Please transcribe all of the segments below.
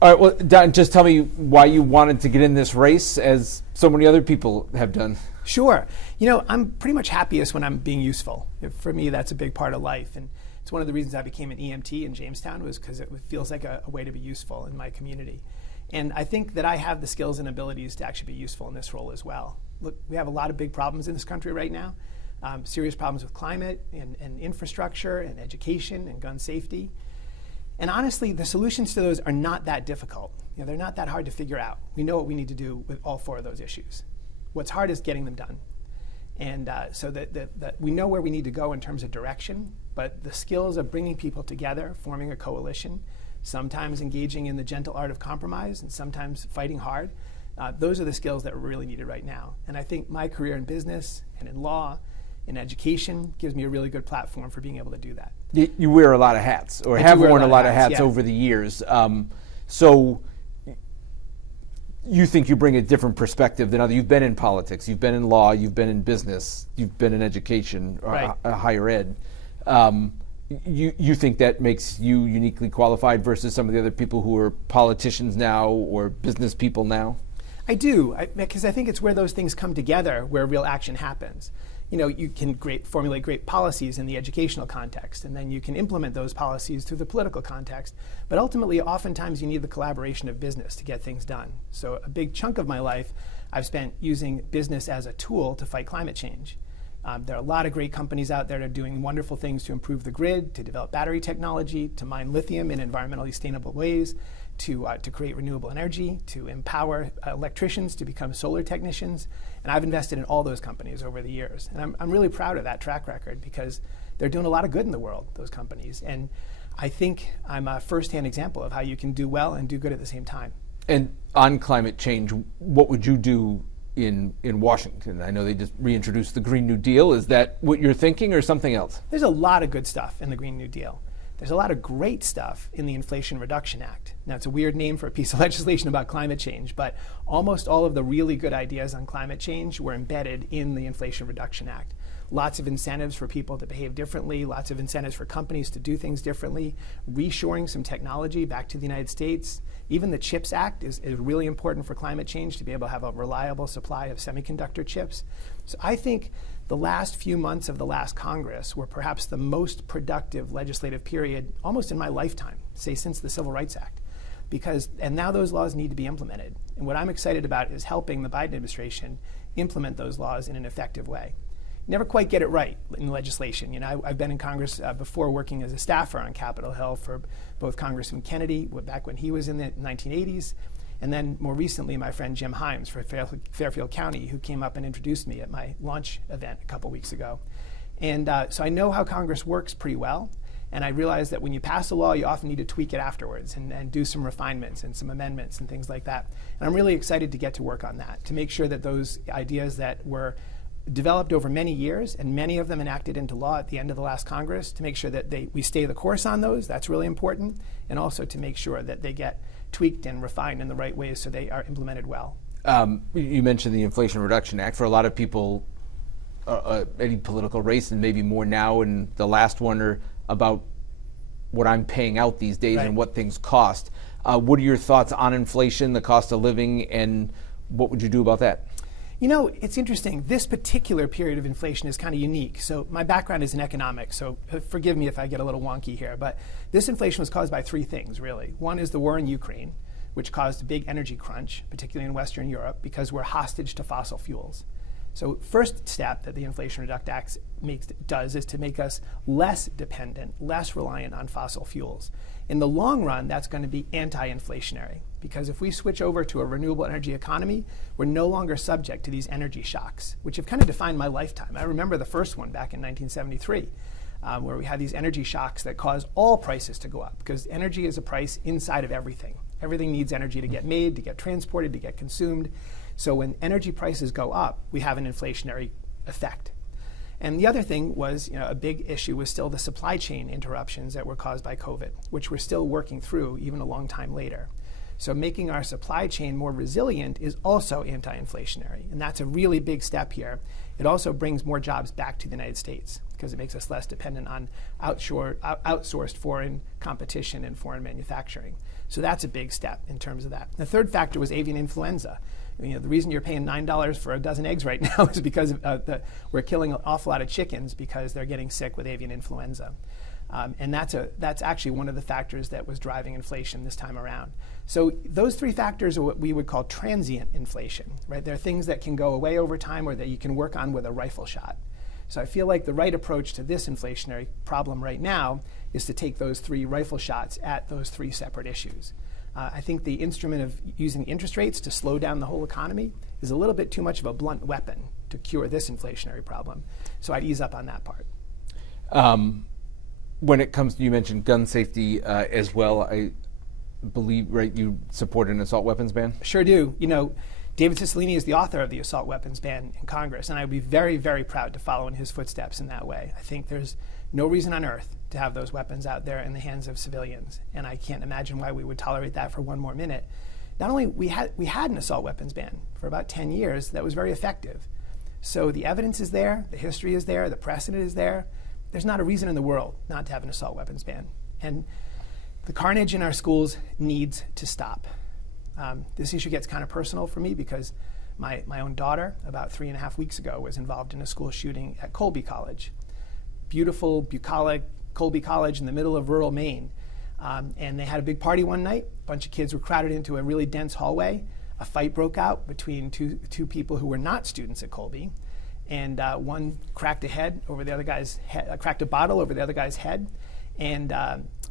All right, well, Don, just tell me why you wanted to get in this race, as so many other people have done. Sure. I'm pretty much happiest when I'm being useful. For me, that's a big part of life. And it's one of the reasons I became an EMT in Jamestown, was because it feels like a way to be useful in my community. And I think that I have the skills and abilities to actually be useful in this role as well. Look, we have a lot of big problems in this country right now. Serious problems with climate and infrastructure and education and gun safety. And honestly, the solutions to those are not that difficult. They're not that hard to figure out. We know what we need to do with all 4 of those issues. What's hard is getting them done. And so that we know where we need to go in terms of direction, but the skills of bringing people together, forming a coalition, sometimes engaging in the gentle art of compromise, and sometimes fighting hard, those are the skills that are really needed right now. And I think my career in business and in law, in education, gives me a really good platform for being able to do that. You wear a lot of hats, or have worn a lot of hats over the years. So you think you bring a different perspective than others. You've been in politics, you've been in law, you've been in business, you've been in education, or higher ed. You think that makes you uniquely qualified versus some of the other people who are politicians now or business people now? I do, because I think it's where those things come together where real action happens. You can formulate great policies in the educational context, and then you can implement those policies through the political context. But ultimately, oftentimes you need the collaboration of business to get things done. So a big chunk of my life I've spent using business as a tool to fight climate change. There are a lot of great companies out there that are doing wonderful things to improve the grid, to develop battery technology, to mine lithium in environmentally sustainable ways, to create renewable energy, to empower electricians to become solar technicians. And I've invested in all those companies over the years. And I'm really proud of that track record, because they're doing a lot of good in the world, those companies. And I think I'm a firsthand example of how you can do well and do good at the same time. And on climate change, what would you do in Washington? I know they just reintroduced the Green New Deal. Is that what you're thinking, or something else? There's a lot of good stuff in the Green New Deal. There's a lot of great stuff in the Inflation Reduction Act. Now, it's a weird name for a piece of legislation about climate change, but almost all of the really good ideas on climate change were embedded in the Inflation Reduction Act. Lots of incentives for people to behave differently, lots of incentives for companies to do things differently, reshoring some technology back to the United States. Even the CHIPS Act is really important for climate change, to be able to have a reliable supply of semiconductor chips. So I think the last few months of the last Congress were perhaps the most productive legislative period almost in my lifetime, say since the Civil Rights Act. And now those laws need to be implemented. And what I'm excited about is helping the Biden administration implement those laws in an effective way. Never quite get it right in legislation. I've been in Congress before, working as a staffer on Capitol Hill for both Congressman Kennedy, back when he was in the 1980s, and then more recently my friend Jim Himes for Fairfield County, who came up and introduced me at my launch event a couple weeks ago. And so I know how Congress works pretty well, and I realize that when you pass a law, you often need to tweak it afterwards and do some refinements and some amendments and things like that. And I'm really excited to get to work on that, to make sure that those ideas that were developed over many years, and many of them enacted into law at the end of the last Congress, to make sure that we stay the course on those. That's really important. And also to make sure that they get tweaked and refined in the right ways so they are implemented well. You mentioned the Inflation Reduction Act. For a lot of people, any political race, and maybe more now in the last one, are about what I'm paying out these days and what things cost. What are your thoughts on inflation, the cost of living, and what would you do about that? It's interesting. This particular period of inflation is kind of unique. So my background is in economics, so forgive me if I get a little wonky here, but this inflation was caused by 3 things, really. One is the war in Ukraine, which caused a big energy crunch, particularly in Western Europe, because we're hostage to fossil fuels. So first step that the Inflation Reduction Act does is to make us less dependent, less reliant on fossil fuels. In the long run, that's going to be anti-inflationary, because if we switch over to a renewable energy economy, we're no longer subject to these energy shocks, which have kind of defined my lifetime. I remember the first one back in 1973, where we had these energy shocks that caused all prices to go up, because energy is a price inside of everything. Everything needs energy to get made, to get transported, to get consumed. So when energy prices go up, we have an inflationary effect. And the other thing was, a big issue was still the supply chain interruptions that were caused by COVID, which we're still working through even a long time later. So making our supply chain more resilient is also anti-inflationary, and that's a really big step here. It also brings more jobs back to the United States, because it makes us less dependent on outsourced foreign competition and foreign manufacturing. So that's a big step in terms of that. The third factor was avian influenza. The reason you're paying $9 for a dozen eggs right now is because we're killing an awful lot of chickens because they're getting sick with avian influenza. And that's actually one of the factors that was driving inflation this time around. So those three factors are what we would call transient inflation, right? They're things that can go away over time or that you can work on with a rifle shot. So I feel like the right approach to this inflationary problem right now is to take those three rifle shots at those three separate issues. I think the instrument of using interest rates to slow down the whole economy is a little bit too much of a blunt weapon to cure this inflationary problem. So I'd ease up on that part. When it comes to, you mentioned gun safety as well, I believe, right, you support an assault weapons ban? Sure do. David Cicilline is the author of the assault weapons ban in Congress, and I would be very, very proud to follow in his footsteps in that way. I think there's no reason on earth to have those weapons out there in the hands of civilians, and I can't imagine why we would tolerate that for one more minute. Not only we had an assault weapons ban for about 10 years that was very effective. So the evidence is there, the history is there, the precedent is there. There's not a reason in the world not to have an assault weapons ban. And the carnage in our schools needs to stop. This issue gets kind of personal for me because my own daughter, about 3.5 weeks ago, was involved in a school shooting at Colby College. Beautiful, bucolic Colby College in the middle of rural Maine. And they had a big party one night. A bunch of kids were crowded into a really dense hallway. A fight broke out between two people who were not students at Colby. And one cracked cracked a bottle over the other guy's head. And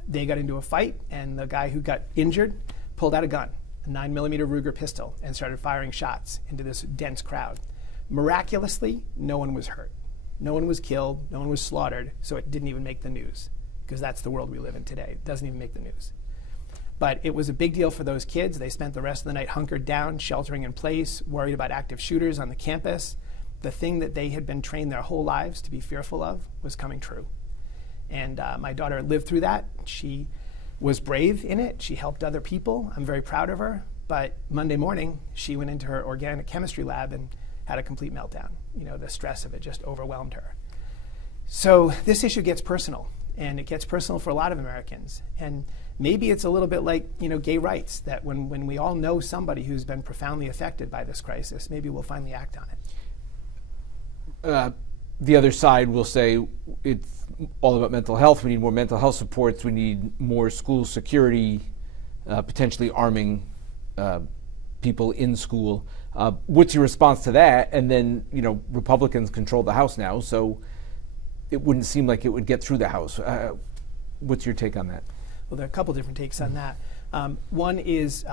they got into a fight. And the guy who got injured pulled out a gun, a 9mm Ruger pistol, and started firing shots into this dense crowd. Miraculously, no one was hurt. No one was killed, no one was slaughtered, so it didn't even make the news, because that's the world we live in today. It doesn't even make the news. But it was a big deal for those kids. They spent the rest of the night hunkered down, sheltering in place, worried about active shooters on the campus. The thing that they had been trained their whole lives to be fearful of was coming true. And my daughter lived through that. She was brave in it. She helped other people. I'm very proud of her. But Monday morning, she went into her organic chemistry lab and had a complete meltdown. The stress of it just overwhelmed her. So this issue gets personal, and it gets personal for a lot of Americans. And maybe it's a little bit like, gay rights, that when we all know somebody who's been profoundly affected by this crisis, maybe we'll finally act on it. The other side will say it's all about mental health. We need more mental health supports. We need more school security, potentially arming people in school. What's your response to that? And then, Republicans control the House now, so it wouldn't seem like it would get through the House. What's your take on that? Well, there are a couple different takes on that. One is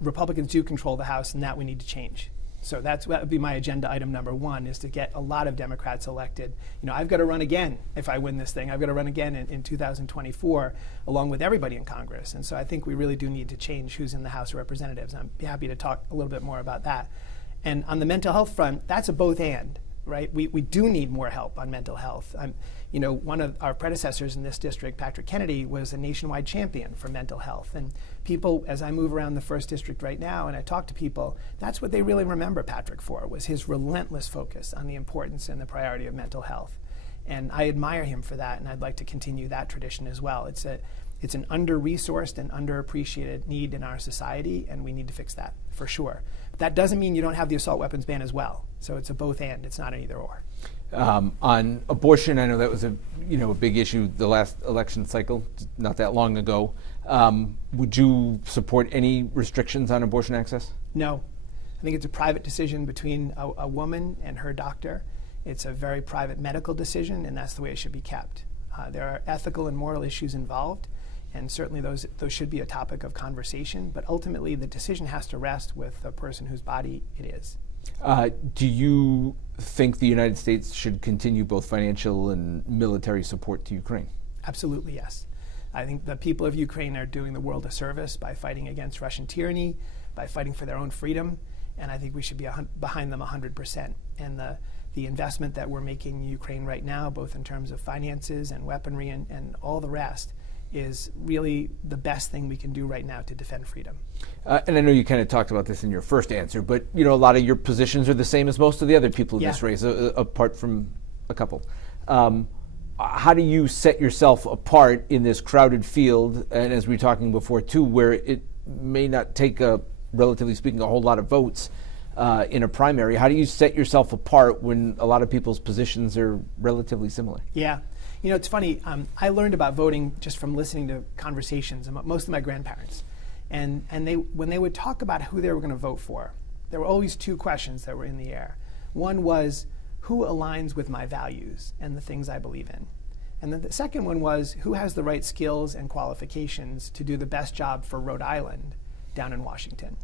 Republicans do control the House, and that we need to change. So that would be my agenda item number one, is to get a lot of Democrats elected. I've got to run again if I win this thing. I've got to run again in 2024, along with everybody in Congress. And so I think we really do need to change who's in the House of Representatives. And I'd be happy to talk a little bit more about that. And on the mental health front, that's a both and, right? We do need more help on mental health. One of our predecessors in this district, Patrick Kennedy, was a nationwide champion for mental health. And people, as I move around the 1st District right now and I talk to people, that's what they really remember Patrick for, was his relentless focus on the importance and the priority of mental health. And I admire him for that, and I'd like to continue that tradition as well. It's an under-resourced and underappreciated need in our society, and we need to fix that for sure. But that doesn't mean you don't have the assault weapons ban as well. So it's a both and, it's not an either or. On abortion, I know that was a big issue the last election cycle, not that long ago. Would you support any restrictions on abortion access? No. I think it's a private decision between a woman and her doctor. It's a very private medical decision, and that's the way it should be kept. There are ethical and moral issues involved, and certainly those should be a topic of conversation, but ultimately the decision has to rest with the person whose body it is. Do you think the United States should continue both financial and military support to Ukraine? Absolutely, yes. I think the people of Ukraine are doing the world a service by fighting against Russian tyranny, by fighting for their own freedom, and I think we should be behind them 100%. And the investment that we're making in Ukraine right now, both in terms of finances and weaponry and all the rest, is really the best thing we can do right now to defend freedom. And I know you kind of talked about this in your first answer, but a lot of your positions are the same as most of the other people in this race, apart from a couple. how do you set yourself apart in this crowded field, and as we were talking before too, where it may not take, relatively speaking, a whole lot of votes in a primary? How do you set yourself apart when a lot of people's positions are relatively similar? Yeah. You know, it's funny. I learned about voting just from listening to conversations among most of my grandparents. And when they would talk about who they were going to vote for, there were always two questions that were in the air. One was, who aligns with my values and the things I believe in? And then the second one was, who has the right skills and qualifications to do the best job for Rhode Island down in Washington?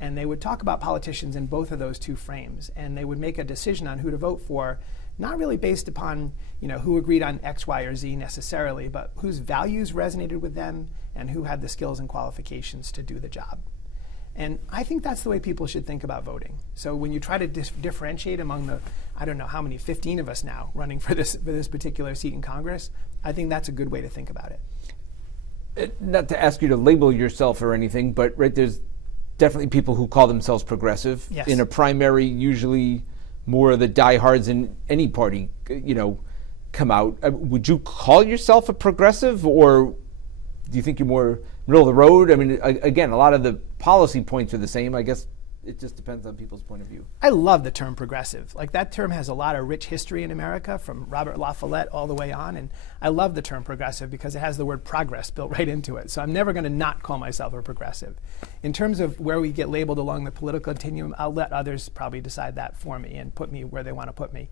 And they would talk about politicians in both of those two frames, and they would make a decision on who to vote for, not really based upon, you know, who agreed on X, Y, or Z necessarily, but whose values resonated with them and who had the skills and qualifications to do the job. And I think that's the way people should think about voting. So when you try to differentiate among the, I don't know how many, 15 of us now running for this particular seat in Congress, I think that's a good way to think about it. Not to ask you to label yourself or anything, but right, there's definitely people who call themselves progressive. Yes. In a primary, usually more of the diehards in any party, you know, come out. Would you call yourself a progressive, or do you think you're more middle of the road? I mean, again, a lot of the policy points are the same. I guess it just depends on people's point of view. I love the term progressive. Like, that term has a lot of rich history in America, from Robert La Follette all the way on. And I love the term progressive because it has the word progress built right into it. So I'm never going to not call myself a progressive. In terms of where we get labeled along the political continuum, I'll let others probably decide that for me and put me where they want to put me.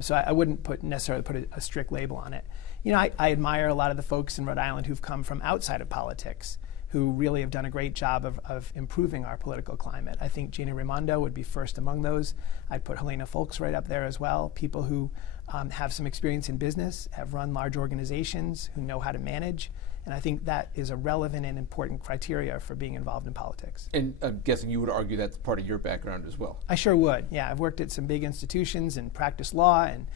So I wouldn't necessarily put a strict label on it. You know, I admire a lot of the folks in Rhode Island who've come from outside of politics, who really have done a great job of improving our political climate. I think Gina Raimondo would be first among those. I'd put Helena Folks right up there as well. People who have some experience in business, have run large organizations, who know how to manage. And I think that is a relevant and important criteria for being involved in politics. And I'm guessing you would argue that's part of your background as well. I sure would. Yeah, I've worked at some big institutions and practiced law, and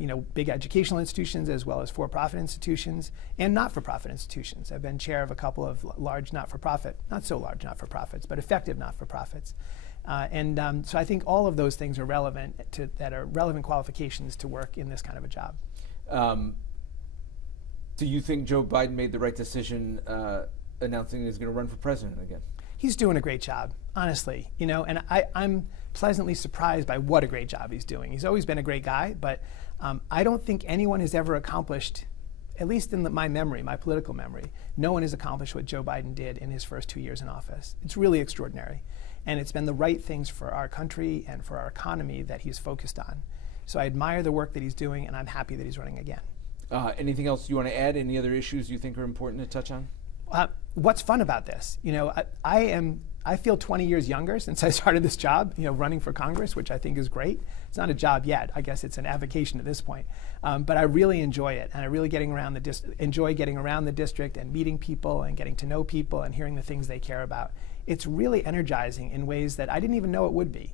you know, big educational institutions as well as for-profit institutions and not-for-profit institutions. I've been chair of a couple of large not-for-profit, not so large not-for-profits, but effective not-for-profits. So I think all of those things are relevant that are relevant qualifications to work in this kind of a job. Do you think Joe Biden made the right decision announcing he's going to run for president again? He's doing a great job, honestly. You know, and I'm pleasantly surprised by what a great job he's doing. He's always been a great guy, but I don't think anyone has ever accomplished, at least in my memory, my political memory, no one has accomplished what Joe Biden did in his first 2 years in office. It's really extraordinary. And it's been the right things for our country and for our economy that he's focused on. So I admire the work that he's doing, and I'm happy that he's running again. Anything else you want to add? Any other issues you think are important to touch on? What's fun about this? You know, I feel 20 years younger since I started this job, you know, running for Congress, which I think is great. It's not a job yet. I guess it's an avocation at this point. But I really enjoy it, and I really enjoy getting around the district and meeting people and getting to know people and hearing the things they care about. It's really energizing in ways that I didn't even know it would be.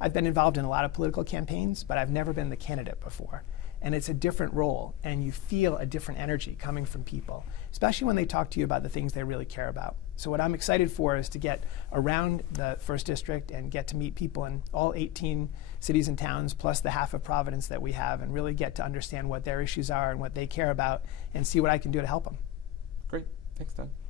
I've been involved in a lot of political campaigns, but I've never been the candidate before. And it's a different role, and you feel a different energy coming from people, especially when they talk to you about the things they really care about. So what I'm excited for is to get around the 1st District and get to meet people in all 18 cities and towns, plus the half of Providence that we have, and really get to understand what their issues are and what they care about, and see what I can do to help them. Great. Thanks, Doug.